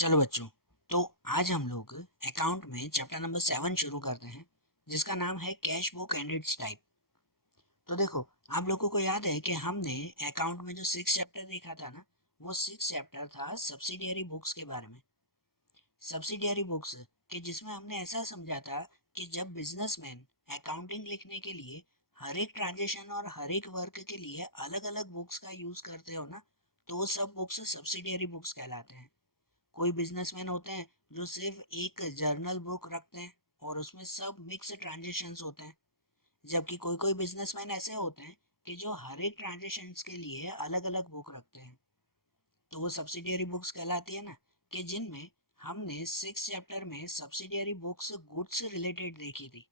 चलो बच्चों, तो आज हम लोग अकाउंट में चैप्टर नंबर 7 शुरू करते हैं, जिसका नाम है cash book and it's type. तो देखो, आप लोगों को याद है कि हमने अकाउंट में जो 6 चैप्टर देखा था ना, वो 6 चैप्टर था सब्सिडियरी बुक्स के बारे में। सब्सिडियरी बुक्स के जिसमें हमने ऐसा समझा था कि जब बिजनेसमैन अकाउंटिंग लिखने के लिए हर एक ट्रांजेक्शन और हर एक वर्क के लिए अलग अलग बुक्स का यूज करते हो ना, तो वो सब बुक्स सब्सिडियरी बुक्स कहलाते हैं। कोई बिजनेसमैन होते हैं जो सिर्फ एक जर्नल बुक रखते हैं और उसमें सब मिक्स ट्रांजेक्शन्स होते हैं, जबकि कोई कोई बिजनेसमैन ऐसे होते हैं कि जो हर एक ट्रांजेक्शन्स के लिए अलग अलग बुक रखते हैं। तो वो सब्सिडियरी बुक्स कहलाती है ना, कि जिनमें हमने 6 चैप्टर में सब्सिडियरी बुक्स गुड्स से रिलेटेड देखी थी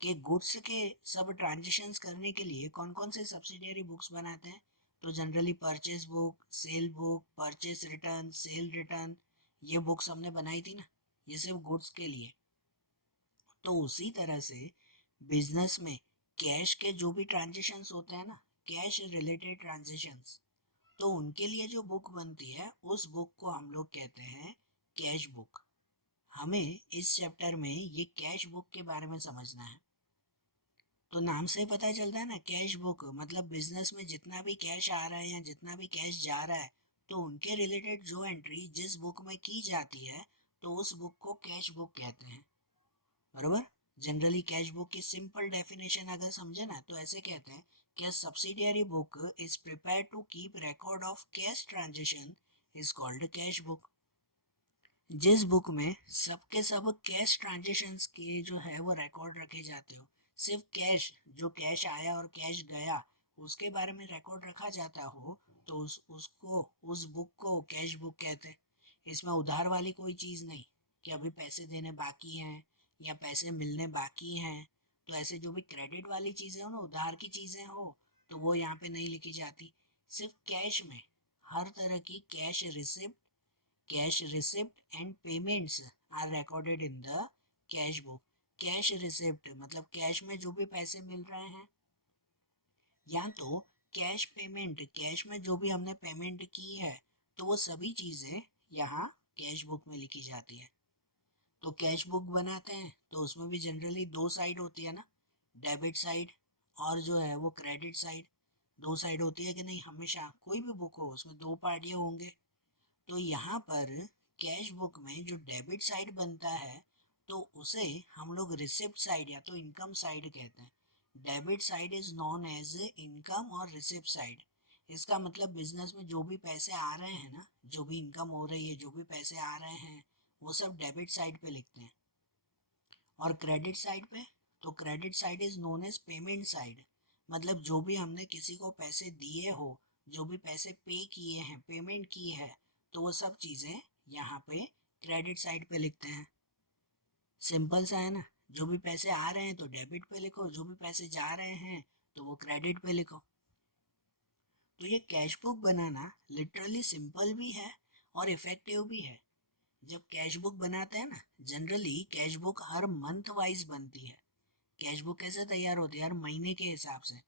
कि गुड्स के सब ट्रांजेक्शन्स करने के लिए कौन कौन से सब्सिडियरी बुक्स बनाते हैं। तो generally purchase book, cell book, purchase return, cell return, ये बुक्स हमने बनाई थी ना, ये सिर्फ गुड्स के लिए। तो उसी तरह से बिजनेस में कैश के जो भी ट्रांजेक्शन्स होते हैं ना, कैश रिलेटेड ट्रांजेक्शन्स, तो उनके लिए जो बुक बनती है उस बुक को हम लोग कहते हैं कैश बुक। हमें इस चैप्टर में ये कैश बुक के बारे में समझना है। तो नाम से पता चलता है ना, कैश बुक मतलब बिजनेस में जितना भी कैश आ रहा है या जितना भी कैश जा रहा है, तो उनके रिलेटेड जो एंट्री जिस बुक में की जाती है, तो उस बुक को कैश बुक कहते हैं। बरोबर। जनरली कैश बुक की सिंपल डेफिनेशन अगर समझे ना, तो ऐसे कहते हैं कि subsidiary book is prepare to keep record of cash transaction is called cash book. जिस बुक में सबके सब कैश ट्रांजेक्शन्स के जो है वो रिकॉर्ड रखे जाते हो, सिर्फ कैश, जो कैश आया और कैश गया उसके बारे में रिकॉर्ड रखा जाता हो, तो उस बुक को कैश बुक कहते हैं। इसमें उधार वाली कोई चीज़ नहीं कि अभी पैसे देने बाकी हैं या पैसे मिलने बाकी हैं। तो ऐसे जो भी क्रेडिट वाली चीज़ें हो ना, उधार की चीज़ें हो, तो वो यहाँ पे नहीं लिखी जाती। सिर्फ कैश में हर तरह की cash receipt and payments are recorded in the cash book। Cash receipt मतलब कैश में जो भी पैसे मिल रहे हैं, या तो कैश पेमेंट, कैश में जो भी हमने पेमेंट की है, तो वो सभी चीज़ें यहाँ कैश बुक में लिखी जाती है। तो कैश बुक बनाते हैं तो उसमें भी जनरली दो साइड होती है ना, डेबिट साइड और जो है वो क्रेडिट साइड। दो साइड होती है कि नहीं, हमेशा कोई भी बुक हो उसमें दो पार्टियाँ होंगे। तो यहाँ पर कैश बुक में जो डेबिट साइड बनता है, तो उसे हम लोग रिसिप्ट साइड या तो इनकम साइड कहते हैं। Debit side is known as income और रिसिप्ट साइड। इसका मतलब बिजनेस में जो भी पैसे आ रहे हैं ना, जो भी इनकम हो रही है, जो भी पैसे आ रहे हैं, वो सब डेबिट साइड पे लिखते हैं। और क्रेडिट साइड पे, तो credit side is known as payment side. मतलब जो भी हमने किसी को पैसे दिए हो, जो भी पैसे पे किए हैं, पेमेंट की है, तो वो सब चीज़ें यहाँ पे क्रेडिट साइड पे लिखते हैं। सिंपल सा है ना, जो भी पैसे आ रहे हैं तो डेबिट पे लिखो, जो भी पैसे जा रहे हैं तो वो क्रेडिट पे लिखो। तो ये कैश बुक बनाना लिटरली सिंपल भी है और इफेक्टिव भी है। जब कैश बुक बनाते हैं ना, जनरली कैश बुक हर मंथ वाइज बनती है। कैश बुक कैसे तैयार होती है, हर महीने के हिसाब से।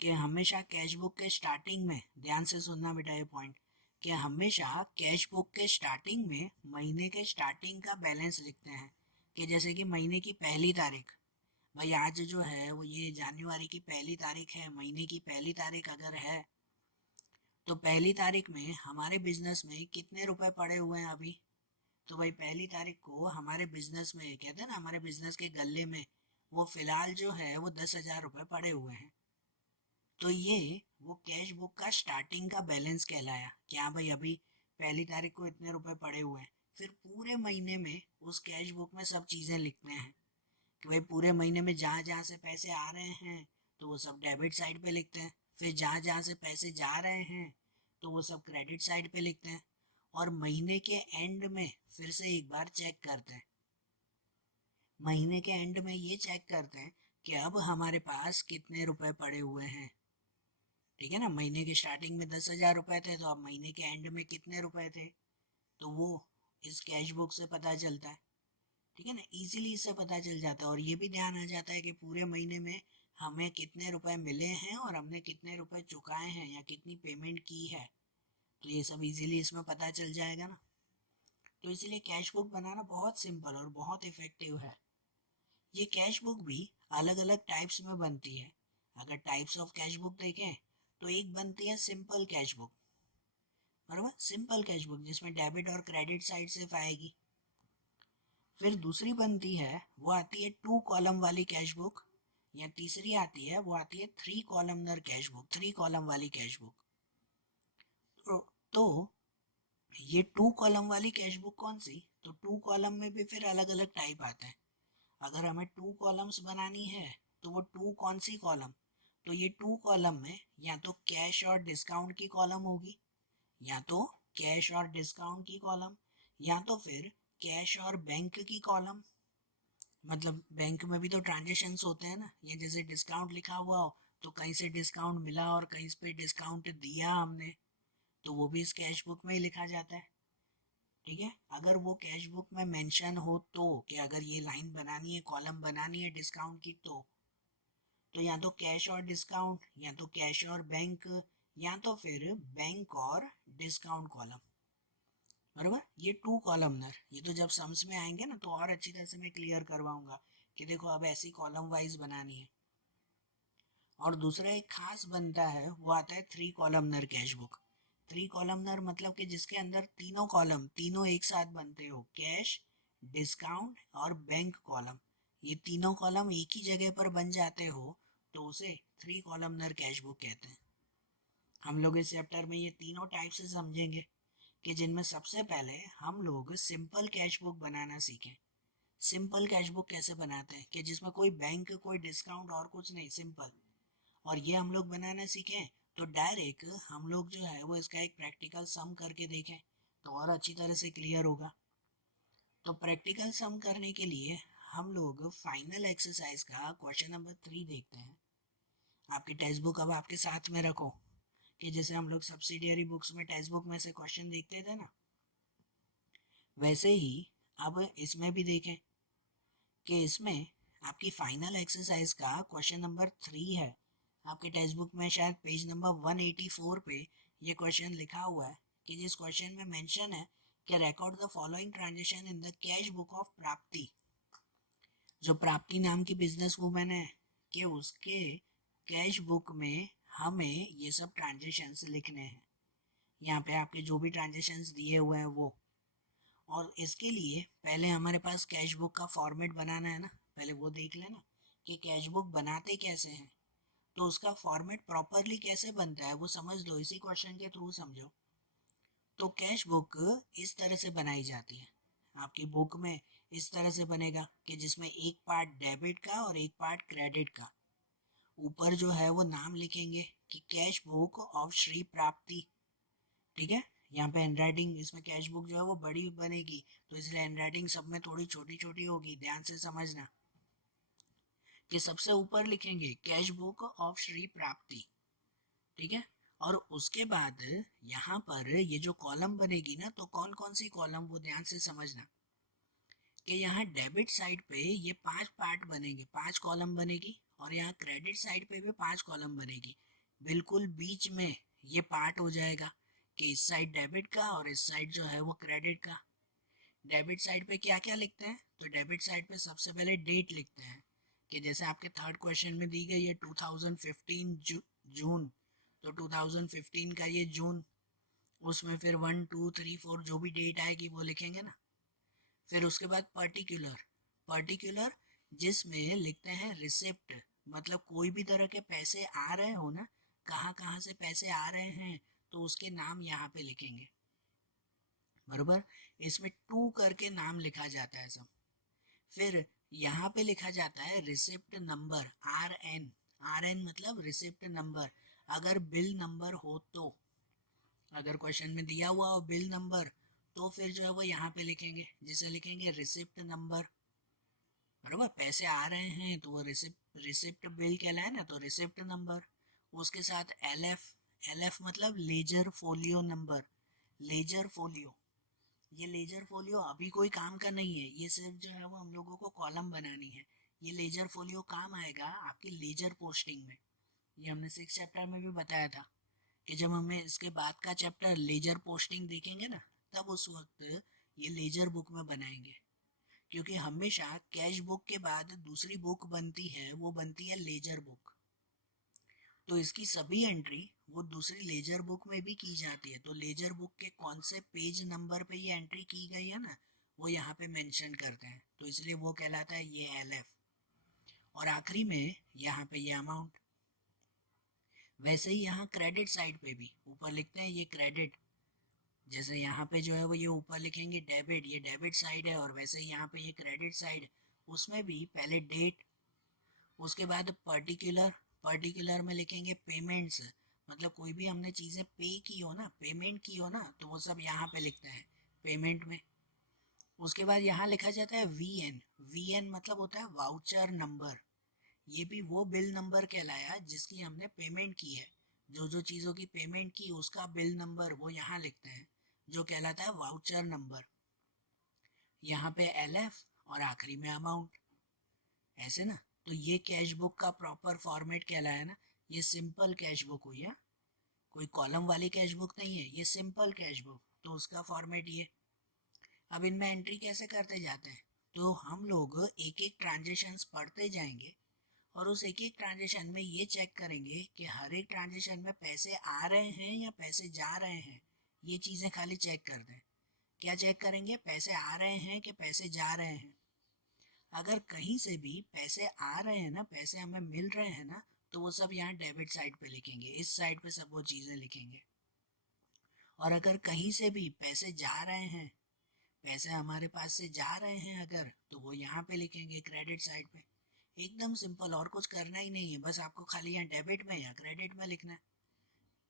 कि हमेशा कैश बुक के स्टार्टिंग में, ध्यान से सुनना बेटा ये पॉइंट, कि हमेशा कैश बुक के स्टार्टिंग में महीने के स्टार्टिंग का बैलेंस लिखते हैं। कि जैसे कि महीने की पहली तारीख, भाई आज जो है वो ये जनवरी की पहली तारीख है, महीने की पहली तारीख अगर है, तो पहली तारीख में हमारे बिजनेस में कितने रुपए पड़े हुए हैं अभी। तो भाई पहली तारीख को हमारे बिजनेस में, कहते हैं ना, हमारे बिजनेस के गल्ले में वो फिलहाल जो है वो 10,000 रुपये पड़े हुए हैं। तो ये वो कैश बुक का स्टार्टिंग का बैलेंस कहलाया कि हाँ भाई अभी पहली तारीख को इतने रुपए पड़े हुए हैं। फिर पूरे महीने में उस कैश बुक में सब चीज़ें लिखते हैं कि भाई पूरे महीने में जहाँ जहाँ से पैसे आ रहे हैं, तो वो सब डेबिट साइड पे लिखते हैं। फिर जहाँ जहाँ से पैसे जा रहे हैं, तो वो सब क्रेडिट साइड पे लिखते हैं। और महीने के एंड में फिर से एक बार चेक करते हैं। महीने के एंड में ये चेक करते हैं कि अब हमारे पास कितने रुपए पड़े हुए हैं। ठीक है ना, महीने के स्टार्टिंग में 10,000 रुपए थे, तो अब महीने के एंड में कितने रुपए थे, तो वो इस कैश बुक से पता चलता है। ठीक है ना, इजीली इससे पता चल जाता है। और ये भी ध्यान आ जाता है कि पूरे महीने में हमें कितने रुपए मिले हैं और हमने कितने रुपए चुकाए हैं या कितनी पेमेंट की है। तो ये सब इजीली इसमें पता चल जाएगा ना। तो इसलिए कैश बुक बनाना बहुत सिंपल और बहुत इफेक्टिव है। ये कैश बुक भी अलग अलग टाइप्स में बनती है। अगर टाइप्स ऑफ कैश बुक देखें तो एक बनती है सिंपल कैश बुक, बराबर, सिंपल कैश बुक जिसमें डेबिट और क्रेडिट साइड सिर्फ आएगी। फिर दूसरी बनती है, वो आती है 2 कॉलम वाली कैश बुक, या तीसरी आती है, वो आती है 3 कॉलमनर कैश बुक, 3 कॉलम वाली कैश बुक। तो ये 2 कॉलम वाली कैश बुक कौन सी? तो 2 कॉलम में भी फिर अलग अलग टाइप आते हैं। अगर हमें 2 कॉलम्स बनानी है तो वो 2 कौन सी कॉलम? तो ये 2 कॉलम में या तो कैश और डिस्काउंट की कॉलम होगी, या तो कैश और डिस्काउंट की कॉलम, या तो फिर कैश और बैंक की कॉलम। मतलब बैंक में भी तो ट्रांजेक्शन्स होते हैं ना, ये जैसे डिस्काउंट लिखा हुआ हो तो कहीं से डिस्काउंट मिला और कहीं पे डिस्काउंट दिया हमने, तो वो भी इस कैश बुक में ही लिखा जाता है। ठीक है, अगर वो कैश बुक में मेंशन हो तो, कि अगर ये लाइन बनानी है, कॉलम बनानी है डिस्काउंट की, तो या तो कैश और डिस्काउंट, या तो कैश और बैंक, या तो फिर बैंक और डिस्काउंट कॉलम, बराबर। ये 2 कॉलमनर, ये तो जब सम्स में आएंगे ना तो और अच्छी तरह से मैं क्लियर करवाऊंगा कि देखो अब ऐसी कॉलम वाइज बनानी है। और दूसरा एक खास बनता है, वो आता है 3 कॉलमनर कैश बुक। 3 कॉलमनर मतलब कि जिसके अंदर तीनों कॉलम तीनों एक साथ बनते हो, कैश, डिस्काउंट और बैंक कॉलम। ये तीनों कॉलम एक ही जगह पर बन जाते हो तो उसे 3 कॉलमनर कैश बुक कहते हैं। हम लोग इस चैप्टर में ये तीनों टाइप से समझेंगे, कि जिनमें सबसे पहले हम लोग सिंपल कैश बुक बनाना सीखें। सिंपल कैश बुक कैसे बनाते हैं, कि जिसमें कोई बैंक, कोई डिस्काउंट और कुछ नहीं, सिंपल। और ये हम लोग बनाना सीखें तो डायरेक्ट हम लोग जो है वो इसका एक प्रैक्टिकल सम करके देखें तो और अच्छी तरह से क्लियर होगा। तो प्रैक्टिकल सम करने के लिए हम लोग फाइनल एक्सरसाइज का क्वेश्चन नंबर 3 देखते हैं। आपकी टेक्स्ट बुक अब आपके साथ में रखो, कि जैसे हम लोग सब्सिडियरी बुक्स में टेक्स्ट बुक में से क्वेश्चन देखते थे ना, वैसे ही अब इसमें भी देखें कि इसमें आपकी फाइनल एक्सरसाइज का क्वेश्चन नंबर 3 है। आपके टेक्स्ट बुक में शायद पेज नंबर 184 पे ये क्वेश्चन लिखा हुआ है, कि जिस क्वेश्चन में मेंशन है कि record the following transaction in the cash book of प्राप्ति। जो प्राप्ति नाम की बिजनेस वूमेन है, कि उसके कैश बुक में हमें ये सब ट्रांजेक्शन्स लिखने हैं। यहाँ पे आपके जो भी ट्रांजेक्शन्स दिए हुए हैं वो, और इसके लिए पहले हमारे पास कैश बुक का फॉर्मेट बनाना है ना, पहले वो देख लेना कि कैश बुक बनाते कैसे हैं। तो उसका फॉर्मेट प्रॉपरली कैसे बनता है वो समझ लो, इसी क्वेश्चन के थ्रू समझो। तो कैश बुक इस तरह से बनाई जाती है, आपकी बुक में इस तरह से बनेगा कि जिसमें एक पार्ट डेबिट का और एक पार्ट क्रेडिट का। ऊपर जो है वो नाम लिखेंगे कि कैश बुक ऑफ श्री प्राप्ति। ठीक है, यहाँ पे हैंडराइटिंग इसमें कैश बुक जो है वो बड़ी बनेगी, तो इसलिए हैंडराइटिंग सब में थोड़ी छोटी छोटी होगी, ध्यान से समझना। कि सबसे ऊपर लिखेंगे कैश बुक ऑफ श्री प्राप्ति, ठीक है। और उसके बाद यहाँ पर ये जो कॉलम बनेगी ना, तो कौन कौन सी कॉलम वो ध्यान से समझना। कि यहाँ डेबिट साइड पे ये 5 पार्ट बनेंगे, 5 कॉलम बनेगी, और यहाँ क्रेडिट साइड पे भी 5 कॉलम बनेगी। बिल्कुल बीच में ये पार्ट हो जाएगा कि इस साइड डेबिट का और इस साइड जो है वो क्रेडिट का। डेबिट साइड पे क्या क्या लिखते हैं, तो डेबिट साइड पे सबसे पहले डेट लिखते हैं, कि जैसे आपके थर्ड क्वेश्चन में दी गई है 2015 जून, तो 2015 का ये जून, उसमें फिर 1 2 3 4 जो भी डेट आएगी वो लिखेंगे ना। फिर उसके बाद पर्टिकुलर, पर्टिकुलर जिसमें लिखते हैं रिसिप्ट, मतलब कोई भी तरह के पैसे आ रहे हो ना, कहाँ कहाँ से पैसे आ रहे हैं तो उसके नाम यहाँ पे लिखेंगे, बरोबर। इसमें टू करके नाम लिखा जाता है सब। फिर यहाँ पे लिखा जाता है रिसिप्ट नंबर, RN। RN मतलब रिसिप्ट नंबर, अगर बिल नंबर हो तो, अगर क्वेश्चन में दिया हुआ हो बिल नंबर, तो फिर जो है वो यहाँ पे लिखेंगे, जिसे लिखेंगे रिसिप्ट नंबर, बराबर। पैसे आ रहे हैं तो वो रिसिप्ट, रिसिप्ट बिल कहलाए ना, तो रिसिप्ट नंबर। उसके साथ LF, LF मतलब ledger folio number, ledger folio. ये लेजर फोलियो अभी कोई काम का नहीं है, ये सिर्फ जो है वो हम लोगों को कॉलम बनानी है। ये लेजर फोलियो काम आएगा आपकी लेजर पोस्टिंग में। ये हमने 6 चैप्टर में भी बताया था, कि जब हमें इसके बाद का चैप्टर लेजर पोस्टिंग देखेंगे ना, तब उस वक्त ये लेजर बुक में बनाएंगे, क्योंकि हमेशा कैश बुक के बाद दूसरी बुक बनती है, वो बनती है लेजर बुक। तो इसकी सभी एंट्री वो दूसरी लेजर बुक में भी की जाती है। तो लेजर बुक के कौन से पेज नंबर पे ये एंट्री की गई है ना, वो यहाँ पे मेंशन करते हैं, तो इसलिए वो कहलाता है ये एलएफ। और आखिरी में यहाँ पे ये अमाउंट। वैसे ही यहाँ क्रेडिट साइड पे भी ऊपर लिखते हैं ये क्रेडिट, जैसे यहाँ पे जो है वो ये ऊपर लिखेंगे डेबिट, ये डेबिट साइड है, और वैसे ही यहाँ पे ये क्रेडिट साइड, उसमें भी पहले डेट, उसके बाद पर्टिकुलर, पर्टिकुलर में लिखेंगे पेमेंट्स, मतलब कोई भी हमने चीज़ें पे की हो ना, पेमेंट की हो ना, तो वो सब यहाँ पे लिखते हैं पेमेंट में। उसके बाद यहाँ लिखा जाता है वी एन। वी एन मतलब होता है वाउचर नंबर। ये भी वो बिल नंबर कहलाया जिसकी हमने पेमेंट की है। जो जो चीज़ों की पेमेंट की उसका बिल नंबर वो यहाँ लिखते हैं, जो कहलाता है वाउचर नंबर। यहाँ पे एलएफ और आखिरी में अमाउंट, ऐसे ना। तो ये कैश बुक का प्रॉपर फॉर्मेट कहलाया ना, ये सिंपल कैश बुक हुई है, कोई कॉलम वाली कैश बुक नहीं है, ये सिंपल कैश बुक, तो उसका फॉर्मेट ये। अब इनमें एंट्री कैसे करते जाते हैं, तो हम लोग एक एक ट्रांजेक्शन्स पढ़ते जाएंगे, और उस एक एक ट्रांजेक्शन में ये चेक करेंगे कि हर एक ट्रांजेक्शन में पैसे आ रहे हैं या पैसे जा रहे हैं। ये चीज़ें खाली चेक करते हैं। क्या चेक करेंगे, पैसे आ रहे हैं कि पैसे जा रहे हैं। अगर कहीं से भी पैसे आ रहे हैं ना, पैसे हमें मिल रहे हैं ना, तो वो सब यहाँ डेबिट साइड पे लिखेंगे, इस साइड पे सब वो चीज़ें लिखेंगे। और अगर कहीं से भी पैसे जा रहे हैं, पैसे हमारे पास से जा रहे हैं अगर, तो वो यहाँ पे लिखेंगे क्रेडिट साइड पे। एकदम सिंपल, और कुछ करना ही नहीं है, बस आपको खाली यहाँ डेबिट में या क्रेडिट में लिखना है।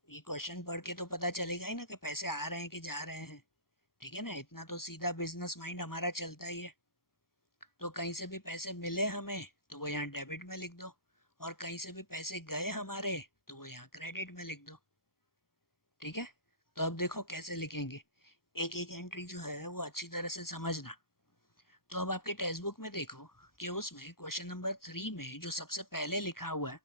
ये क्वेश्चन पढ़ के तो पता चलेगा ही ना कि पैसे आ रहे हैं कि जा रहे हैं, ठीक है ना। इतना तो सीधा बिजनेस माइंड हमारा चलता ही है। तो कहीं से भी पैसे मिले हमें तो वो यहाँ डेबिट में लिख दो, और कहीं से भी पैसे गए हमारे तो वो यहाँ क्रेडिट में लिख दो, ठीक है। तो अब देखो कैसे लिखेंगे, एक एक एंट्री जो है वो अच्छी तरह से समझना। तो अब आपके टेक्स्ट बुक में देखो कि उसमें क्वेश्चन नंबर 3 में जो सबसे पहले लिखा हुआ है,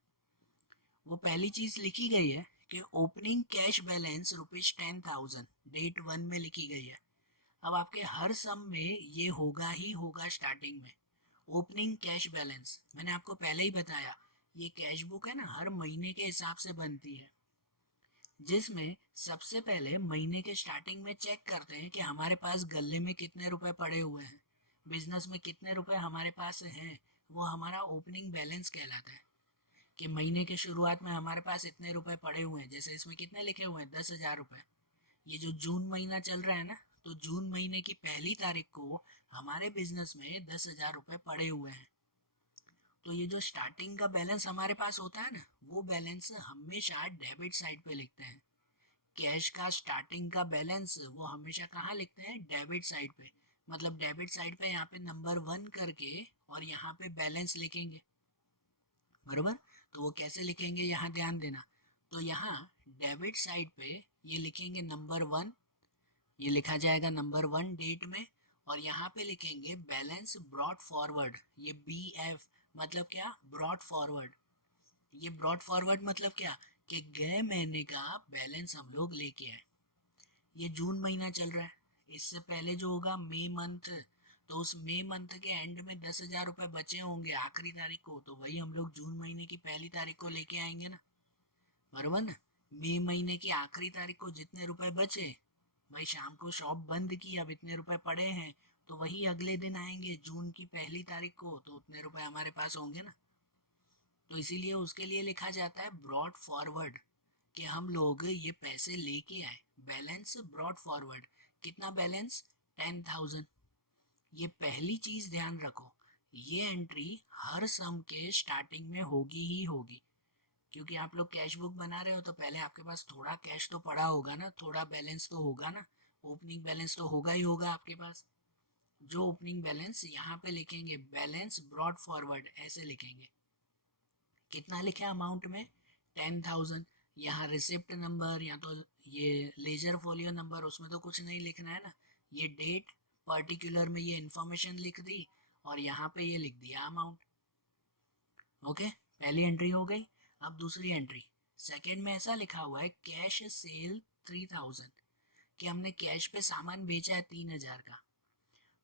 वो पहली चीज लिखी गई है कि ओपनिंग कैश बैलेंस ₹10,000 डेट 1 में लिखी गई है। अब आपके हर सम में ये होगा ही होगा स्टार्टिंग में। ओपनिंग कैश बैलेंस मैंने आपको पहले ही बताया, ये कैश बुक है ना, हर महीने के हिसाब से बनती है, जिसमें सबसे पहले महीने के स्टार्टिंग में चेक करते हैं कि हमारे पास गले में कितने रुपए पड़े हुए हैं, बिजनेस में कितने रुपए हमारे पास हैं। वो हमारा ओपनिंग बैलेंस कहलाता है कि महीने के शुरुआत में हमारे पास इतने रुपए पड़े हुए हैं। जैसे इसमें कितने लिखे हुए हैं, 10,000 रुपये। ये जो जून महीना चल रहा है ना, तो जून महीने की पहली तारीख को हमारे बिजनेस में 10,000 रुपये पड़े हुए हैं। तो ये जो स्टार्टिंग का बैलेंस हमारे पास होता है ना, वो बैलेंस हमेशा डेबिट साइड पे लिखते हैं। कैश का स्टार्टिंग का बैलेंस वो हमेशा कहाँ लिखते हैं, डेबिट साइड पे। मतलब डेबिट साइड पे यहाँ पे नंबर 1 करके और यहाँ पे बैलेंस लिखेंगे, बरोबर। तो वो कैसे लिखेंगे यहाँ ध्यान देना। तो यहाँ डेबिट साइड पे ये लिखेंगे नंबर 1, ये लिखा जाएगा नंबर 1 डेट में। और यहाँ पे लिखेंगे बैलेंस ब्रॉट फॉरवर्ड, ये बी एफ मतलब क्या, ब्रॉट फॉरवर्ड। ये ब्रॉट फॉरवर्ड मतलब क्या, कि गए महीने का बैलेंस हम लोग लेके आए। ये जून महीना चल रहा है, इससे पहले जो होगा मई मंथ, तो उस मई मंथ के एंड में 10,000 रुपये बचे होंगे आखिरी तारीख को, तो वही हम लोग जून महीने की पहली तारीख को लेके आएंगे ना, बराबर ना। मई महीने की आखिरी तारीख को जितने रुपए बचे, भाई शाम को शॉप बंद की, अब इतने रुपए पड़े हैं, तो वही अगले दिन आएंगे जून की पहली तारीख को, तो उतने रुपए हमारे पास होंगे ना। तो इसीलिए उसके लिए लिखा जाता है ब्रॉड फॉरवर्ड, कि हम लोग ये पैसे लेके आए, बैलेंस ब्रॉड फॉरवर्ड। कितना बैलेंस, 10,000। ये पहली चीज ध्यान रखो, ये एंट्री हर सम के स्टार्टिंग में होगी ही होगी, क्योंकि आप लोग कैश बुक बना रहे हो तो पहले आपके पास थोड़ा कैश तो पड़ा होगा ना, थोड़ा बैलेंस तो होगा ना, ओपनिंग बैलेंस तो होगा ही होगा आपके पास। जो ओपनिंग बैलेंस यहाँ पे लिखेंगे बैलेंस ब्रॉड फॉरवर्ड ऐसे लिखेंगे। कितना लिखे अमाउंट में, 10,000। यहाँ रिसिप्ट नंबर या तो ये लेजर फोलियो नंबर, उसमें तो कुछ नहीं लिखना है ना। ये डेट पर्टिकुलर में ये इंफॉर्मेशन लिख दी, और यहाँ पे ये लिख दिया अमाउंट। ओके, पहली एंट्री हो गई। अब दूसरी एंट्री, सेकंड में ऐसा लिखा हुआ है कैश सेल 3,000, कि हमने कैश पे सामान बेचा है 3,000 का।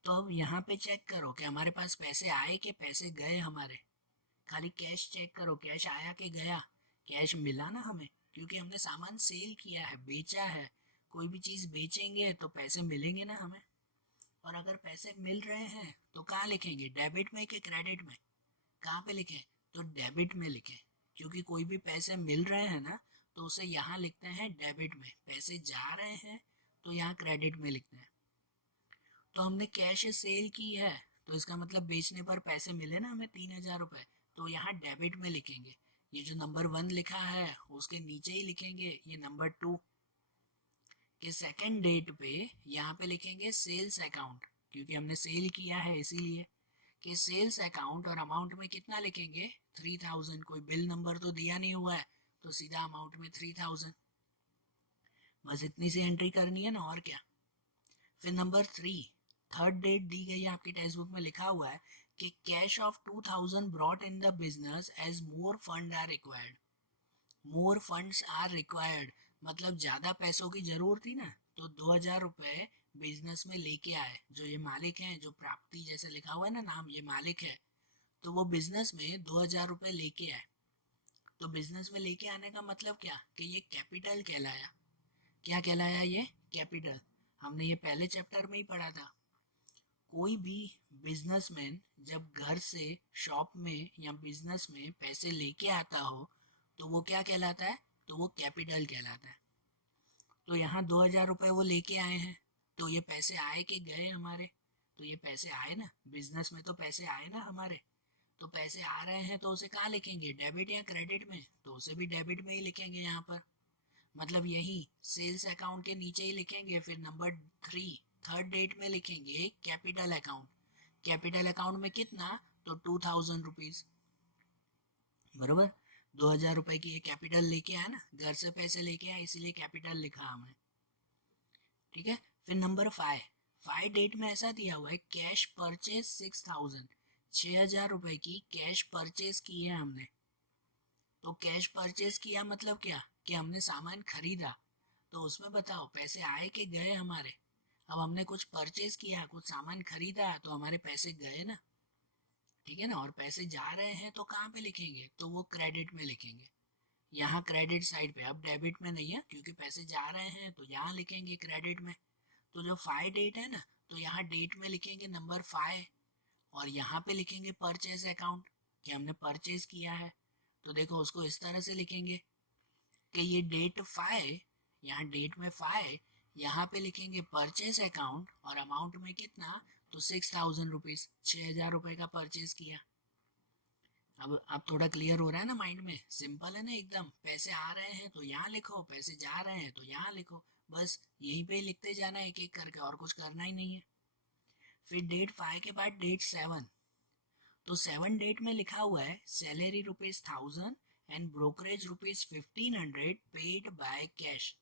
तो अब यहाँ पे चेक करो कि हमारे पास पैसे आए कि पैसे गए हमारे। खाली कैश चेक करो, कैश आया कि गया। कैश मिला ना हमें, क्योंकि हमने सामान सेल किया है, बेचा है। कोई भी चीज़ बेचेंगे तो पैसे मिलेंगे ना हमें। और अगर पैसे मिल रहे हैं तो कहाँ लिखेंगे, डेबिट में कि क्रेडिट में? कहाँ पे लिखें? तो डेबिट में लिखें, क्योंकि कोई भी पैसे मिल रहे हैं ना तो उसे यहाँ लिखते हैं डेबिट में। पैसे जा रहे हैं तो यहाँ क्रेडिट में लिखते हैं। तो हमने कैश सेल की है, तो इसका मतलब बेचने पर पैसे मिले ना हमें 3,000 रुपये, तो यहाँ डेबिट में लिखेंगे। ये जो नंबर 1 लिखा है उसके नीचे ही लिखेंगे ये नंबर 2 के सेकंड डेट पे। यहाँ पे लिखेंगे सेल्स अकाउंट, क्योंकि हमने सेल किया है इसीलिए। कि सेल्स अकाउंट और अमाउंट में कितना लिखेंगे, 3,000। कोई बिल नंबर तो दिया नहीं हुआ है, तो सीधा अमाउंट में 3,000। बस इतनी सी एंट्री करनी है ना, और क्या। फिर नंबर 3, थर्ड डेट दी गई है आपकी टेक्स्ट बुक में, लिखा हुआ है कि cash of 2,000 brought in the business as more fund are required. More funds are required मतलब ज़्यादा पैसों की जरूरत थी ना, तो 2,000 रुपये बिजनेस में लेके आए। जो ये मालिक हैं, जो प्राप्ति जैसे लिखा हुआ है ना नाम, ये मालिक है, तो वो बिजनेस में 2,000 रुपये लेके आए। तो बिजनेस में लेके आने का मतलब क्या, कि ये कैपिटल कहलाया। क्या कहलाया ये, कैपिटल। हमने ये पहले चैप्टर में ही पढ़ा था। कोई भी बिजनेसमैन जब घर से शॉप में या बिजनेस में पैसे लेके आता हो तो वो क्या कहलाता है, तो वो कैपिटल कहलाता है। तो यहाँ 2,000 रुपये वो लेके आए हैं, तो ये पैसे आए कि गए हमारे, तो ये पैसे आए ना, बिजनेस में तो पैसे आए ना हमारे। तो पैसे आ रहे हैं तो उसे कहाँ लिखेंगे, डेबिट या क्रेडिट में? तो उसे भी डेबिट में ही लिखेंगे यहाँ पर। मतलब यही सेल्स अकाउंट के नीचे ही लिखेंगे। फिर नंबर 3, थर्ड डेट में लिखेंगे कैपिटल अकाउंट। कैपिटल अकाउंट में कितना, तो 2,000 रुपीज, बरोबर। 2,000 रुपए की ये कैपिटल लेके आया ना, घर से पैसे लेके आया, इसीलिए कैपिटल लिखा हमने। ठीक है। फिर नंबर 5, 5 डेट में ऐसा दिया हुआ है कैश परचेज 6,000, 6,000 रुपए की कैश परचेज की है हमने। तो कैश परचेज किया मतलब क्या, कि हमने सामान खरीदा। तो उसमें बताओ पैसे आए कि गए हमारे। अब हमने कुछ परचेज किया, कुछ सामान खरीदा, तो हमारे पैसे गए ना। ठीक है ना। और पैसे जा रहे हैं तो कहाँ पे लिखेंगे, तो वो क्रेडिट में लिखेंगे। यहाँ क्रेडिट साइड पे, अब डेबिट में नहीं है, क्योंकि पैसे जा रहे हैं तो यहाँ लिखेंगे क्रेडिट में। तो जो 5 डेट है ना, तो यहाँ डेट में लिखेंगे नंबर 5, और यहाँ पे लिखेंगे परचेज अकाउंट, कि हमने परचेज किया है। तो देखो उसको इस तरह से लिखेंगे कि ये डेट 5, यहाँ डेट में 5, यहाँ पे लिखेंगे परचेज अकाउंट, और अमाउंट में कितना, तो 6,000 रुपीज, 6,000 रुपये का परचेज किया। अब थोड़ा क्लियर हो रहा है ना माइंड में, सिंपल है ना एकदम। पैसे आ रहे हैं तो यहाँ लिखो, पैसे जा रहे हैं तो यहाँ लिखो, बस यहीं पे लिखते जाना एक एक करके, और कुछ करना ही नहीं है। फिर डेट 5 के बाद डेट 7, तो 7 डेट में लिखा हुआ है salary ₹1,000 and brokerage ₹1,500 paid by cash.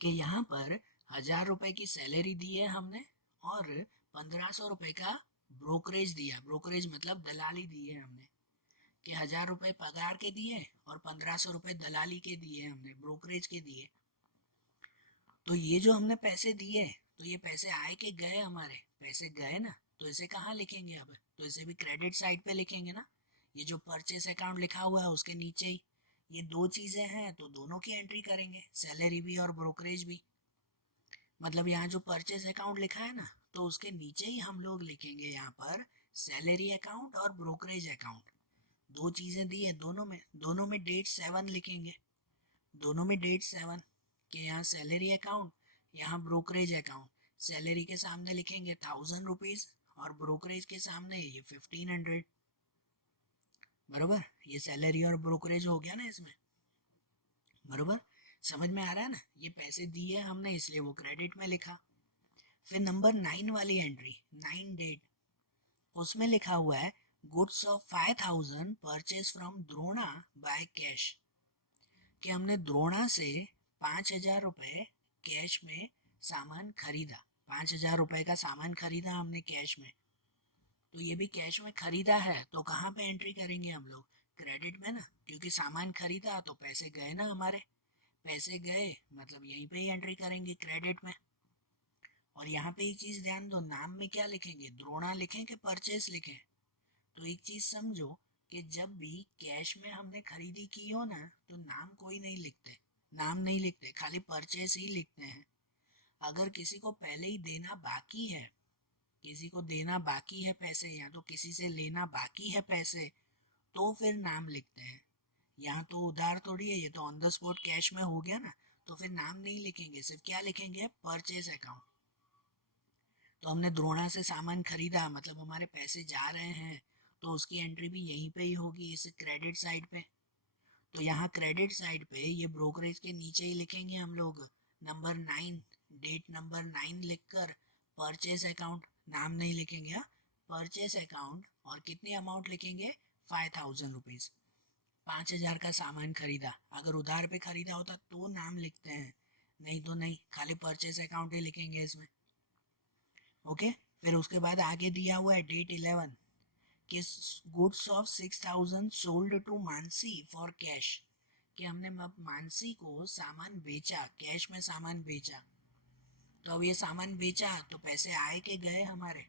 कि यहाँ पर 1,000 रुपए की सैलरी दी है हमने, और 1,500 रुपए का ब्रोकरेज दिया। ब्रोकरेज मतलब दलाली दी है हमने, कि 1,000 रुपए पगार के दिए और 1,500 रुपए दलाली के दिए हमने, ब्रोकरेज के दिए। तो ये जो हमने पैसे दिए, तो ये पैसे आए के गए हमारे, पैसे गए ना, तो इसे कहाँ लिखेंगे अब, तो इसे भी क्रेडिट साइड पे लिखेंगे ना। ये जो परचेस अकाउंट लिखा हुआ है उसके नीचे ही ये दो चीजें हैं, तो दोनों की एंट्री करेंगे, सैलरी भी और ब्रोकरेज भी। मतलब यहाँ जो परचेस अकाउंट लिखा है ना, तो उसके नीचे ही हम लोग लिखेंगे यहाँ पर सैलरी अकाउंट और ब्रोकरेज अकाउंट। दो चीजें दी है, दोनों में डेट 7 लिखेंगे। दोनों में डेट 7, कि यहाँ सैलरी अकाउंट, यहाँ ब्रोकरेज अकाउंट। सैलरी के सामने लिखेंगे 1,000 रुपीज, और ब्रोकरेज के सामने ये 1,500। बरोबर, ये सैलरी और ब्रोकरेज हो गया ना इसमें। बरोबर, समझ में आ रहा है ना। ये पैसे दिए हमने इसलिए वो क्रेडिट में लिखा। फिर नंबर 9 वाली एंट्री, 9 डेट, उसमें लिखा हुआ है goods of 5,000 purchase from Drona by cash. कि हमने द्रोणा से 5,000 रुपये कैश में सामान खरीदा। 5,000 रुपये का सामान खरीदा हमने कैश में, तो ये भी कैश में खरीदा है, तो कहाँ पे एंट्री करेंगे हम लोग, क्रेडिट में ना, क्योंकि सामान खरीदा तो पैसे गए ना हमारे। पैसे गए मतलब यहीं पे ही एंट्री करेंगे क्रेडिट में। और यहाँ पे एक चीज ध्यान दो, नाम में क्या लिखेंगे, द्रोणा लिखें कि परचेस लिखें। तो एक चीज समझो कि जब भी कैश में हमने खरीदी की हो ना, तो नाम कोई नहीं लिखते, नाम नहीं लिखते, खाली परचेस ही लिखते हैं। अगर किसी को पहले ही देना बाकी है, किसी को देना बाकी है पैसे, या तो किसी से लेना बाकी है पैसे, तो फिर नाम लिखते हैं। यहाँ तो उधार थोड़ी है, ये तो ऑन द स्पॉट कैश में हो गया ना, तो फिर नाम नहीं लिखेंगे, सिर्फ क्या लिखेंगे, परचेज अकाउंट। तो हमने द्रोणा से सामान खरीदा, मतलब हमारे पैसे जा रहे हैं, तो उसकी एंट्री भी यहीं पे ही होगी, इस क्रेडिट साइड पे। तो यहाँ क्रेडिट साइड पे ये ब्रोकरेज के नीचे ही लिखेंगे हम लोग नंबर 9, डेट नंबर 9 लिखकर परचेज अकाउंट, नाम नहीं लिखेंगे, हाँ, परचेज अकाउंट। और कितनी अमाउंट लिखेंगे, 5000 रुपीज, 5000 का सामान खरीदा। अगर उधार पे खरीदा होता तो नाम लिखते हैं, नहीं तो नहीं, खाली परचेज अकाउंट ही लिखेंगे इसमें। ओके, फिर उसके बाद आगे दिया हुआ है डेट 11 कि goods of 6000 sold to Mansi for cash, कि हमने मानसी को सामान बेचा, कैश में सामान बेचा। तो अब ये सामान बेचा तो पैसे आए के गए हमारे,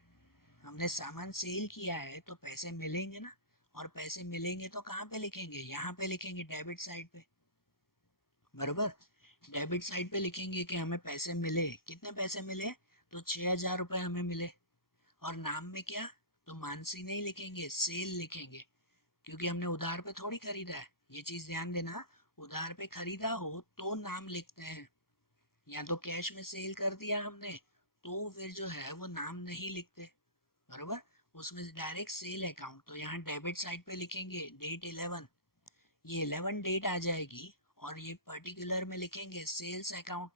हमने सामान सेल किया है तो पैसे मिलेंगे ना, और पैसे मिलेंगे तो कहाँ पे लिखेंगे, यहाँ पे लिखेंगे, डेबिट साइड पे, बरोबर। डेबिट साइड पे लिखेंगे कि हमें पैसे मिले, कितने पैसे मिले, तो 6000 रुपये हमें मिले। और नाम में क्या, तो मानसी नहीं लिखेंगे, सेल लिखेंगे, क्योंकि हमने उधार पे थोड़ी खरीदा है, ये चीज ध्यान देना। उधार पे खरीदा हो तो नाम लिखते हैं, या तो कैश में सेल कर दिया हमने, तो फिर जो है वो नाम नहीं लिखते, बरोबर। उसमें डायरेक्ट सेल अकाउंट, तो यहाँ डेबिट साइड पे लिखेंगे डेट 11, ये 11 डेट आ जाएगी। और ये पर्टिकुलर में लिखेंगे सेल्स अकाउंट,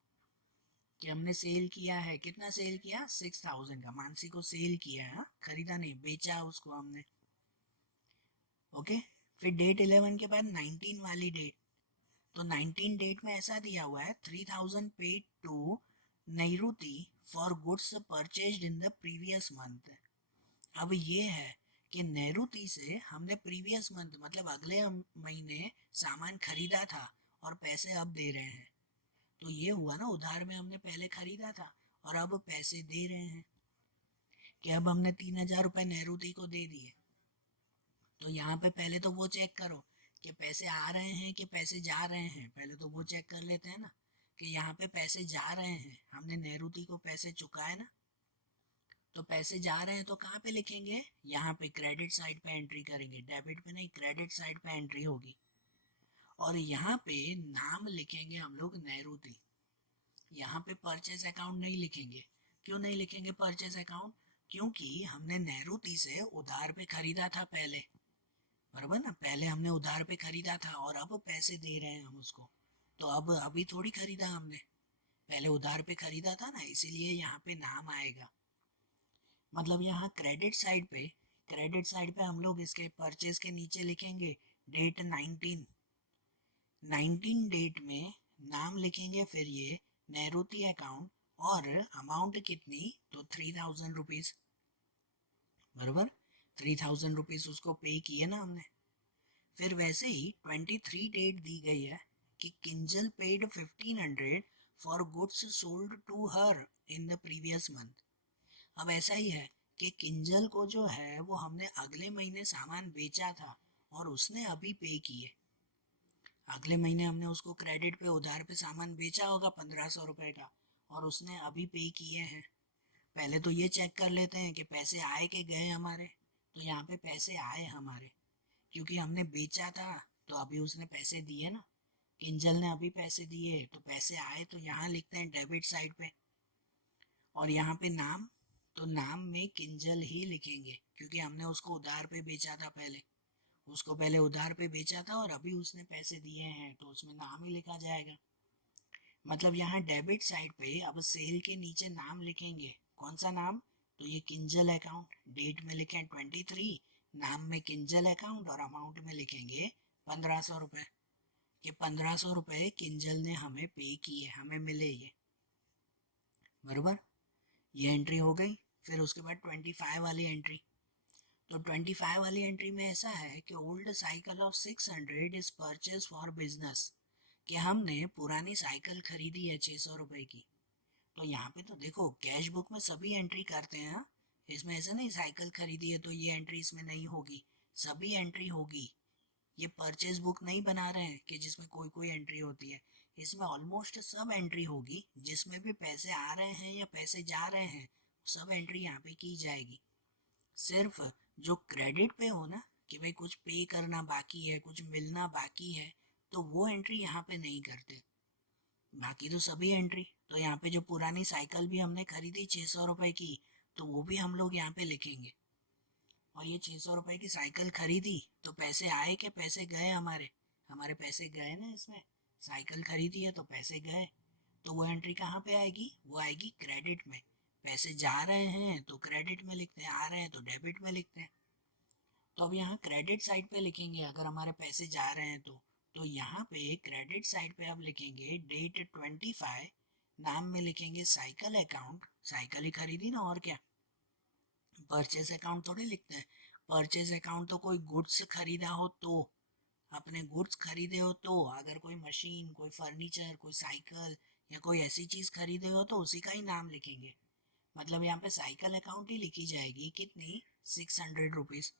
कि हमने सेल किया है, कितना सेल किया, 6000 का, मानसी को सेल किया है, खरीदा नहीं, बेचा उसको हमने। ओके, फिर डेट 11 के बाद 19 वाली डेट, तो 19 डेट में ऐसा दिया हुआ है 3000 पेड टू नैरुति for goods purchased in the previous month. अब ये है कि नैरुति से हमने प्रीवियस मंथ मतलब अगले महीने सामान खरीदा था, और पैसे अब दे रहे हैं। तो ये हुआ ना, उधार में हमने पहले खरीदा था और अब पैसे दे रहे हैं, कि अब हमने 3000 रुपये नैरुति को दे दिए। तो यहाँ पे पहले तो वो चेक करो कि पैसे आ रहे हैं कि पैसे जा रहे हैं, पहले तो वो चेक कर लेते हैं ना, कि यहाँ पे पैसे जा रहे हैं, हमने नैरुति को पैसे चुकाए ना, तो पैसे जा रहे हैं तो कहाँ पे लिखेंगे, यहाँ पे क्रेडिट साइड पे एंट्री करेंगे, डेबिट पे नहीं, क्रेडिट साइड पे एंट्री होगी। और यहाँ पे नाम लिखेंगे हम लोग नैरुति, यहाँ पे परचेज अकाउंट नहीं लिखेंगे। क्यों नहीं लिखेंगे परचेज अकाउंट, क्योंकि हमने नैरुति से उधार पे खरीदा था पहले, बराबर ना, पहले हमने उधार पे खरीदा था और अब पैसे दे रहे हैं हम उसको, तो अब अभी थोड़ी खरीदा हमने, पहले उधार पे खरीदा था ना, इसीलिए यहाँ पे नाम आएगा। मतलब यहाँ क्रेडिट साइड पे हम लोग इसके परचेज के नीचे लिखेंगे डेट 19, 19 डेट में नाम लिखेंगे, फिर ये नैरुति अकाउंट, और अमाउंट कितनी, तो 3000 रुपीज, बराबर, 3000 रुपीज उसको पे किए ना हमने। फिर वैसे ही 23 डेट दी गई है कि Kinjal paid 1500 for goods sold to her in the previous month. अब ऐसा ही है कि किंजल को जो है वो हमने अगले महीने सामान बेचा था, और उसने अभी पे किए, अगले महीने हमने उसको क्रेडिट पे उधार पे सामान बेचा होगा 1500 रुपये का, और उसने अभी पे किए हैं। पहले तो ये चेक कर लेते हैं कि पैसे आए के गए हमारे, तो यहाँ पे पैसे आए हमारे, क्योंकि हमने बेचा था तो अभी उसने पैसे दिए ना, किंजल ने अभी पैसे दिए तो पैसे आए, तो यहाँ लिखते हैं डेबिट साइड पे। और यहाँ पे नाम, तो नाम में किंजल ही लिखेंगे, क्योंकि हमने उसको उधार पे बेचा था पहले, उसको पहले उधार पे बेचा था और अभी उसने पैसे दिए हैं, तो उसमें नाम ही लिखा जाएगा। मतलब यहाँ डेबिट साइड पे अब सेल के नीचे नाम लिखेंगे, कौन सा नाम, तो ये किंजल अकाउंट, डेट में लिखें 23, नाम में किंजल अकाउंट, और अमाउंट में लिखेंगे 1500 रुपये, ये 1500 रुपये किंजल ने हमें पे किए, हमें मिले ये, बरोबर, ये एंट्री हो गई। फिर उसके बाद 25 वाली एंट्री, तो 25 वाली एंट्री में ऐसा है कि old cycle of 600 is purchase for business, कि हमने पुरानी साइकिल खरीदी है 600 रुपये की, तो यहाँ पे तो देखो कैश बुक में सभी एंट्री करते हैं, हाँ? इसमें ऐसा नहीं साइकिल खरीदी है तो ये एंट्री इसमें नहीं होगी, सभी एंट्री होगी। ये परचेज बुक नहीं बना रहे हैं कि जिसमें कोई कोई एंट्री होती है, इसमें ऑलमोस्ट सब एंट्री होगी, जिसमें भी पैसे आ रहे हैं या पैसे जा रहे हैं सब एंट्री यहाँ पे की जाएगी। सिर्फ जो क्रेडिट पे हो ना, कि भाई कुछ पे करना बाकी है, कुछ मिलना बाकी है, तो वो एंट्री यहाँ पे नहीं करते। बाकी तो सभी एंट्री, तो यहाँ पे जो पुरानी साइकिल भी हमने खरीदी 600 रुपए की, तो वो भी हम लोग यहाँ पे लिखेंगे। और ये 600 रुपए की साइकिल खरीदी तो पैसे आए क्या पैसे गए हमारे, हमारे पैसे गए ना इसमें, साइकिल खरीदी है तो पैसे गए, तो वो एंट्री कहाँ पे आएगी, वो आएगी क्रेडिट में। पैसे जा रहे हैं तो क्रेडिट में लिखते हैं, आ रहे हैं तो डेबिट में लिखते हैं। तो अब यहाँ क्रेडिट साइड पे लिखेंगे अगर हमारे पैसे जा रहे हैं तो यहाँ पे क्रेडिट साइड पे अब लिखेंगे डेट 25, नाम में लिखेंगे साइकिल अकाउंट, साइकिल ही खरीदी ना और क्या, परचेज अकाउंट थोड़ी लिखते हैं। परचेज अकाउंट तो कोई गुड्स खरीदा हो तो, अपने गुड्स खरीदे हो तो, अगर कोई मशीन, कोई फर्नीचर, कोई साइकिल या कोई ऐसी चीज खरीदे हो तो उसी का ही नाम लिखेंगे। मतलब यहाँ पे साइकिल अकाउंट ही लिखी जाएगी, कितनी, 600 रुपीज,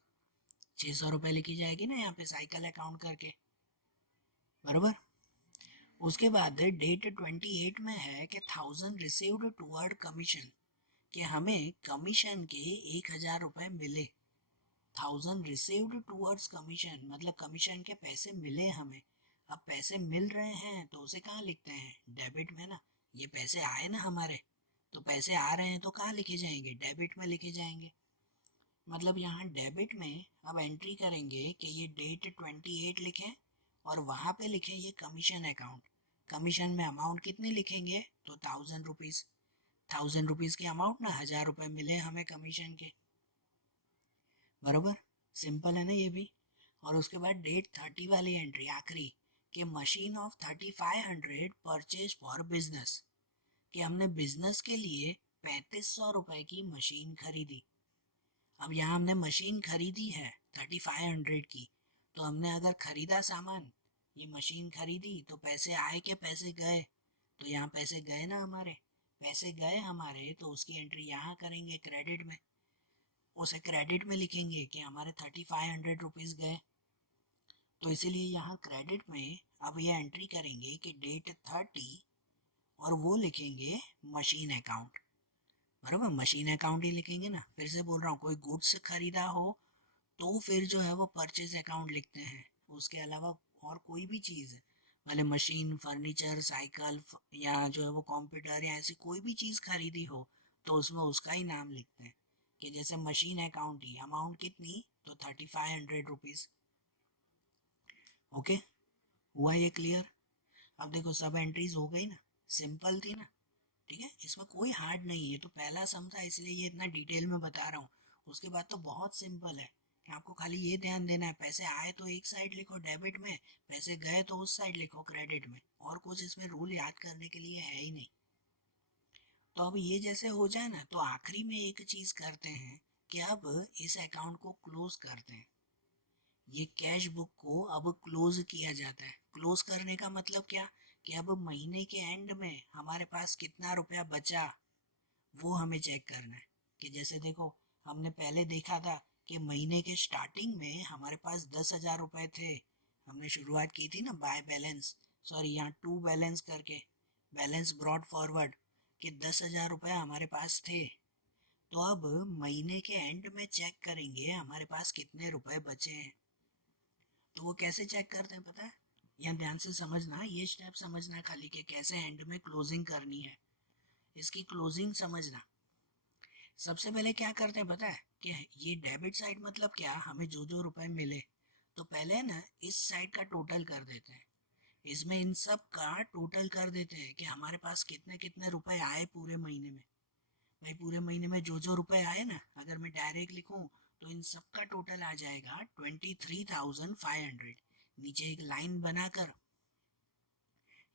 600 रुपये लिखी जाएगी ना यहाँ पे साइकिल अकाउंट करके, बरोबर। उसके बाद डेट 28 में है कि 1000 रिसीव्ड टुवर्ड कमीशन, कि हमें कमीशन के 1000 रुपये मिले। 1000 रिसीव्ड टुवर्ड्स कमीशन मतलब कमीशन के पैसे मिले हमें। अब पैसे मिल रहे हैं तो उसे कहाँ लिखते हैं, डेबिट में ना। ये पैसे आए ना हमारे, तो पैसे आ रहे हैं तो कहाँ लिखे जाएंगे, डेबिट में लिखे जाएंगे। मतलब यहाँ डेबिट में अब एंट्री करेंगे कि ये डेट 28 लिखें और वहाँ पे लिखें ये कमीशन अकाउंट। कमीशन में अमाउंट कितनी लिखेंगे, तो 1000 रुपीज़, 1000 रुपीज़ की अमाउंट ना, 1000 रुपये मिले हमें कमीशन के, बरोबर। सिंपल है ना ये भी। और उसके बाद डेट 30 वाली एंट्री आखिरी, कि machine of 3500 purchase for business, कि हमने बिजनेस के लिए 3500 रुपए की मशीन खरीदी। अब यहाँ हमने मशीन खरीदी है 3500 की, तो हमने अगर खरीदा सामान, ये मशीन खरीदी तो पैसे आए क्या पैसे गए, तो यहाँ पैसे गए ना हमारे, पैसे गए हमारे तो उसकी एंट्री यहाँ करेंगे क्रेडिट में, उसे क्रेडिट में लिखेंगे कि हमारे 3500 रुपीज़ गए। तो इसीलिए यहाँ क्रेडिट में अब ये एंट्री करेंगे कि डेट 30 और वो लिखेंगे मशीन अकाउंट, बराबर। मशीन अकाउंट ही लिखेंगे ना, फिर से बोल रहा हूँ, कोई गुड्स खरीदा हो तो फिर जो है वो परचेज अकाउंट लिखते हैं। उसके अलावा और कोई भी चीज़ है, भले मशीन, फर्नीचर, साइकिल या जो है वो कंप्यूटर या ऐसी कोई भी चीज़ खरीदी हो तो उसमें उसका ही नाम लिखते हैं। कि जैसे मशीन अकाउंट ही, अमाउंट कितनी, तो 3500 रुपीज़। ओके, हुआ ये क्लियर। अब देखो सब एंट्रीज हो गई ना, सिंपल थी ना, ठीक है, इसमें कोई हार्ड नहीं है। तो पहला सम था इसलिए ये इतना डिटेल में बता रहा हूँ। उसके बाद तो बहुत सिंपल है कि आपको खाली ये ध्यान देना है, पैसे आए तो एक साइड लिखो डेबिट में, पैसे गए तो उस साइड लिखो क्रेडिट में, और कुछ इसमें रूल याद करने के लिए है ही नहीं। तो अब ये जैसे हो जाए ना, तो आखिरी में एक चीज करते हैं कि अब इस अकाउंट को क्लोज करते हैं। ये कैश बुक को अब क्लोज किया जाता है। क्लोज करने का मतलब क्या, कि अब महीने के एंड में हमारे पास कितना रुपया बचा वो हमें चेक करना है। कि जैसे देखो, हमने पहले देखा था कि महीने के स्टार्टिंग में हमारे पास 10,000 रुपए थे, हमने शुरुआत की थी ना बाय बैलेंस, सॉरी यहाँ टू बैलेंस करके, बैलेंस ब्रॉड फॉरवर्ड, कि 10,000 रुपये हमारे पास थे। तो अब महीने के एंड में चेक करेंगे हमारे पास कितने रुपए बचे हैं। तो वो कैसे चेक करते हैं पता है, यहाँ ध्यान से समझना, ये स्टेप समझना खाली, कि कैसे एंड में क्लोजिंग करनी है, इसकी क्लोजिंग समझना। सबसे पहले क्या करते हैं पता है, कि ये डेबिट साइड मतलब क्या, हमें जो जो रुपए मिले तो पहले ना इस साइड का टोटल कर देते हैं, इसमें इन सब का टोटल कर देते हैं कि हमारे पास कितने कितने रुपए आए पूरे महीने में। भाई पूरे महीने में जो जो रुपए आए ना, अगर मैं डायरेक्ट लिखूं तो इन सब का टोटल आ जाएगा 23,500। नीचे एक लाइन बनाकर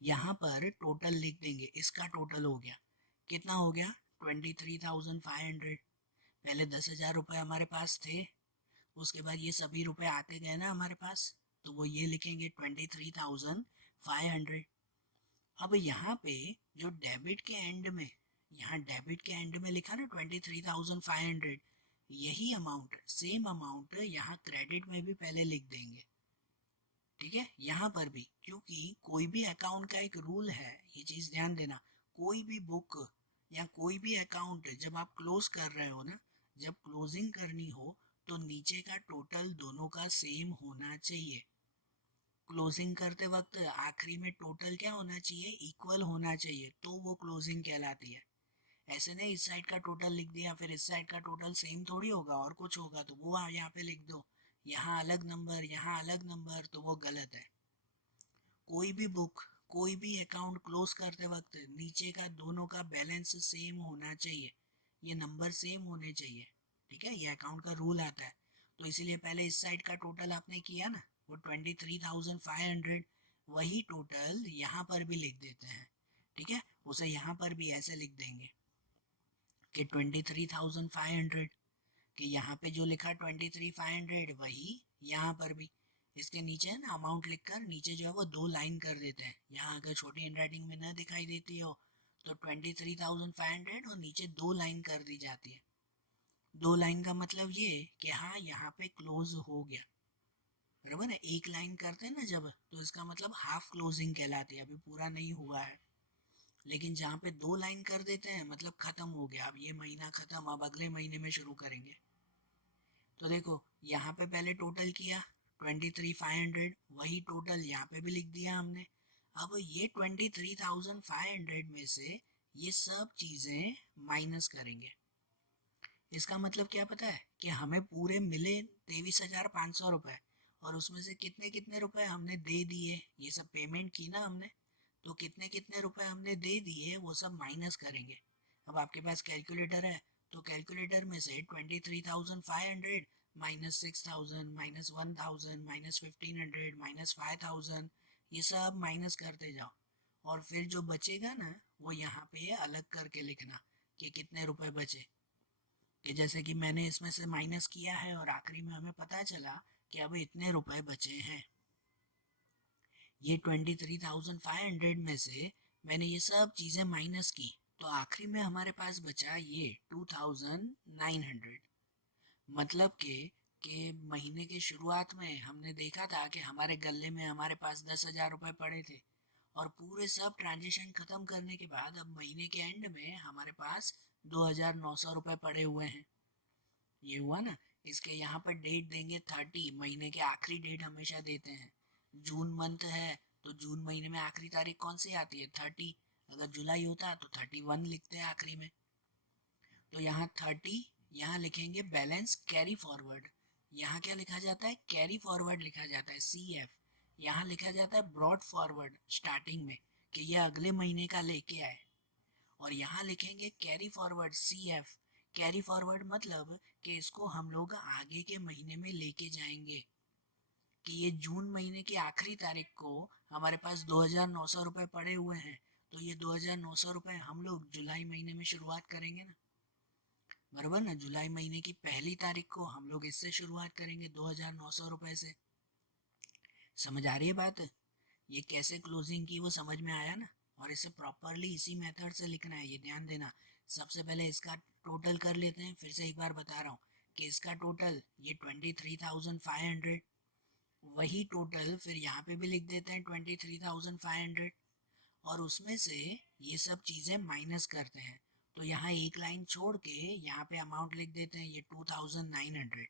यहाँ पर टोटल लिख देंगे, इसका टोटल हो गया, कितना हो गया, 23,500। पहले 10,000 रुपये हमारे पास थे, उसके बाद ये सभी रुपए आते गए ना हमारे पास, तो वो ये लिखेंगे 23,500। अब यहाँ पे जो डेबिट के एंड में यहाँ डेबिट के एंड में लिखा ना 23,500, यही अमाउंट, सेम अमाउंट यहाँ क्रेडिट में भी पहले लिख देंगे। ठीक है, यहाँ पर भी, क्योंकि कोई भी अकाउंट का एक रूल है, ये चीज ध्यान देना। कोई भी बुक या कोई भी अकाउंट जब आप क्लोज कर रहे हो ना, जब क्लोजिंग करनी हो, तो नीचे का टोटल दोनों का सेम होना चाहिए। क्लोजिंग करते वक्त आखिरी में टोटल क्या होना चाहिए, इक्वल होना चाहिए, तो वो क्लोजिंग कहलाती है। ऐसे नहीं इस साइड का टोटल लिख दिया फिर इस साइड का टोटल सेम थोड़ी होगा, और कुछ होगा तो वो यहाँ पे लिख दो, यहाँ अलग नंबर यहाँ अलग नंबर, तो वो गलत है। कोई भी बुक कोई भी अकाउंट क्लोज करते वक्त नीचे का दोनों का बैलेंस सेम होना चाहिए, ये नंबर सेम होने चाहिए। ठीक है, ये अकाउंट का रूल आता है। तो इसीलिए पहले इस साइड का टोटल आपने किया ना, वो 23,500, वही टोटल यहाँ पर भी लिख देते हैं। ठीक है, उसे यहाँ पर भी ऐसे लिख देंगे कि 23,500, कि यहाँ पे जो लिखा 23,500 वही यहाँ पर भी। इसके नीचे है ना अमाउंट लिखकर नीचे जो है वो दो लाइन कर देते हैं। यहाँ अगर छोटी हैंड राइटिंग में न दिखाई देती हो तो 23,500 और नीचे दो लाइन कर दी जाती है। दो लाइन का मतलब ये कि हाँ यहाँ पे क्लोज हो गया, बराबर है। एक लाइन करते हैं ना जब, तो इसका मतलब हाफ क्लोजिंग कहलाती है, अभी पूरा नहीं हुआ है। लेकिन जहाँ पे दो लाइन कर देते हैं मतलब खत्म हो गया, अब ये महीना खत्म, अब अगले महीने में शुरू करेंगे। तो देखो यहाँ पे पहले टोटल किया 23,500, वही टोटल यहाँ पे भी लिख दिया हमने। अब ये 23,500 में से ये सब चीजें माइनस करेंगे। इसका मतलब क्या पता है, कि हमें पूरे मिले 23,500 रुपए, और उसमें से कितने कितने रुपए हमने दे दिए, ये सब पेमेंट की ना हमने, तो कितने कितने रुपए हमने दे दिए वो सब माइनस करेंगे। अब आपके पास कैलकुलेटर है, तो कैलकुलेटर में से 23,500 माइनस 6,000 माइनस 1,000 माइनस 1,500 माइनस 5,000, ये सब माइनस करते जाओ। और फिर जो बचेगा ना वो यहाँ पे अलग करके लिखना कि कितने रुपए बचे। कि जैसे कि मैंने इसमें से माइनस किया है और आखिरी में हमें पता चला कि अब इतने रुपए बचे हैं। ये 23,500 में से मैंने ये सब चीजें माइनस की, तो आखिरी में हमारे पास बचा ये 2,900। मतलब के महीने के शुरुआत में हमने देखा था कि हमारे गले में हमारे पास 10,000 रुपए पड़े थे, और पूरे सब ट्रांजेक्शन खत्म करने के बाद अब महीने के एंड में हमारे पास 2,900 रुपए पड़े हुए हैं। ये हुआ ना। इसके यहाँ पर डेट देंगे 30, महीने के आखिरी डेट हमेशा देते हैं। जून मंथ है तो जून महीने में आखिरी तारीख कौन सी आती है, 30। अगर जुलाई होता तो 31 लिखते हैं आखिरी में। तो यहाँ 30, यहाँ लिखेंगे बैलेंस कैरी फॉरवर्ड। यहाँ क्या लिखा जाता है, कैरी फॉरवर्ड लिखा जाता है, CF। यहाँ लिखा जाता है ब्रॉड फॉरवर्ड स्टार्टिंग में, कि यह अगले महीने का लेके आए। और यहाँ लिखेंगे carry forward, CF। Carry forward मतलब कि इसको हम लोग आगे के महीने में लेके जाएंगे, कि ये जून महीने की आखिरी तारीख को हमारे पास 2,900 रुपए पड़े हुए हैं, तो ये 2,900 रुपए हम लोग जुलाई महीने में शुरुआत करेंगे ना, बराबर ना। जुलाई महीने की पहली तारीख को हम लोग इससे शुरुआत करेंगे 2,900 रुपए से। समझ आ रही है बात, ये कैसे क्लोजिंग की वो समझ में आया ना। और इसे प्रॉपरली इसी मेथड से लिखना है, ये ध्यान देना। सबसे पहले इसका टोटल कर लेते हैं, फिर से एक बार बता रहा हूँ कि इसका टोटल ये 23,500, वही टोटल फिर यहाँ पे भी लिख देते हैं 23,500, और उसमें से ये सब चीज़ें माइनस करते हैं। तो यहाँ एक लाइन छोड़ के यहाँ पे अमाउंट लिख देते हैं ये 2,900,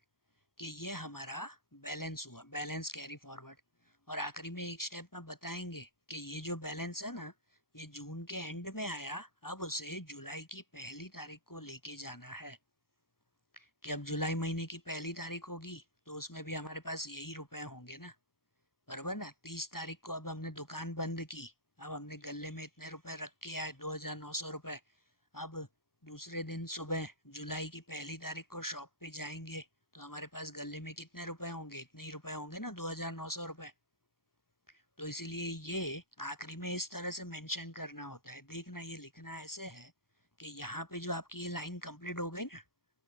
कि ये हमारा बैलेंस हुआ, बैलेंस कैरी फॉरवर्ड। और आखिरी में एक स्टेप में बताएंगे कि ये जो बैलेंस है ना, ये जून के एंड में आया, अब उसे जुलाई की पहली तारीख को लेके जाना है। कि अब जुलाई महीने की पहली तारीख होगी तो उसमें भी हमारे पास यही रुपए होंगे ना, बराबर ना। 30 तारीख को अब हमने दुकान बंद की, अब हमने गले में इतने रुपए रख के आए, 2,900 रुपए। अब दूसरे दिन सुबह जुलाई की पहली तारीख को शॉप पे जाएंगे, तो हमारे पास गले में कितने रुपए होंगे, इतने ही रुपए होंगे ना, 2,900 रुपए। तो इसीलिए ये आखिरी में इस तरह से मेंशन करना होता है। देखना ये लिखना ऐसे है कि यहाँ पे जो आपकी ये लाइन कंप्लीट हो गई ना,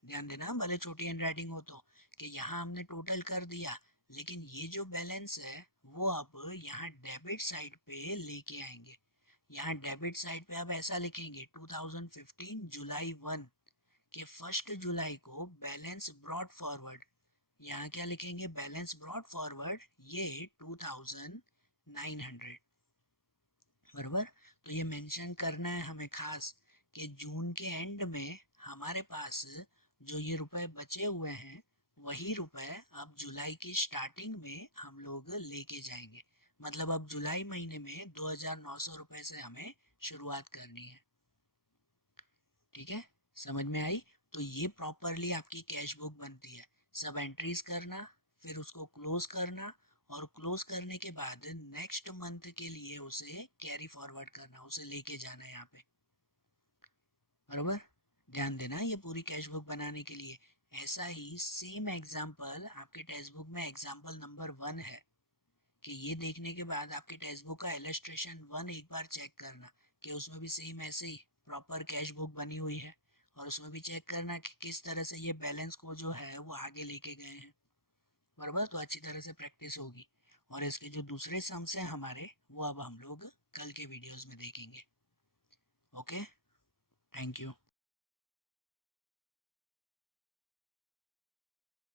ध्यान देना भले छोटी हैंड राइटिंग हो तो, कि यहाँ हमने टोटल कर दिया, लेकिन ये जो बैलेंस है वो अब यहाँ डेबिट साइड पे लेके आएंगे। यहाँ डेबिट साइड पे अब ऐसा लिखेंगे 2015 जुलाई 1 के 1 जुलाई को बैलेंस ब्रॉड फॉरवर्ड। यहाँ क्या लिखेंगे, बैलेंस ब्रॉड फॉरवर्ड ये 2900, बराबर। तो ये मेंशन करना है हमें खास कि जून के एंड में हमारे पास जो ये रुपए बचे हुए हैं वही रुपए अब जुलाई की स्टार्टिंग में हम लोग लेके जाएंगे। मतलब अब जुलाई महीने में 2900 रुपए से हमें शुरुआत करनी है। ठीक है, समझ में आई। तो ये प्रॉपरली आपकी कैश बुक बनती है। सब एंट्रीज करना, फिर उसको क्लोज करना, और क्लोज करने के बाद नेक्स्ट मंथ के लिए उसे कैरी फॉरवर्ड करना, उसे लेके जाना है यहाँ पे, बरोबर। ध्यान देना ये पूरी कैश बुक बनाने के लिए। ऐसा ही सेम एग्जाम्पल आपके टेक्स्ट बुक में एग्जाम्पल नंबर 1 है कि ये देखने के बाद आपके टेक्स्ट बुक का इलस्ट्रेशन 1 एक बार चेक करना कि उसमें भी सेम ऐसे ही प्रॉपर कैश बुक बनी हुई है, और उसमें भी चेक करना कि किस तरह से ये बैलेंस को जो है वो आगे लेके गए हैं, बराबर। तो अच्छी तरह से प्रैक्टिस होगी। और इसके जो दूसरे सम्स हैं हमारे, वो अब हम लोग कल के वीडियोस में देखेंगे। Okay, thank you.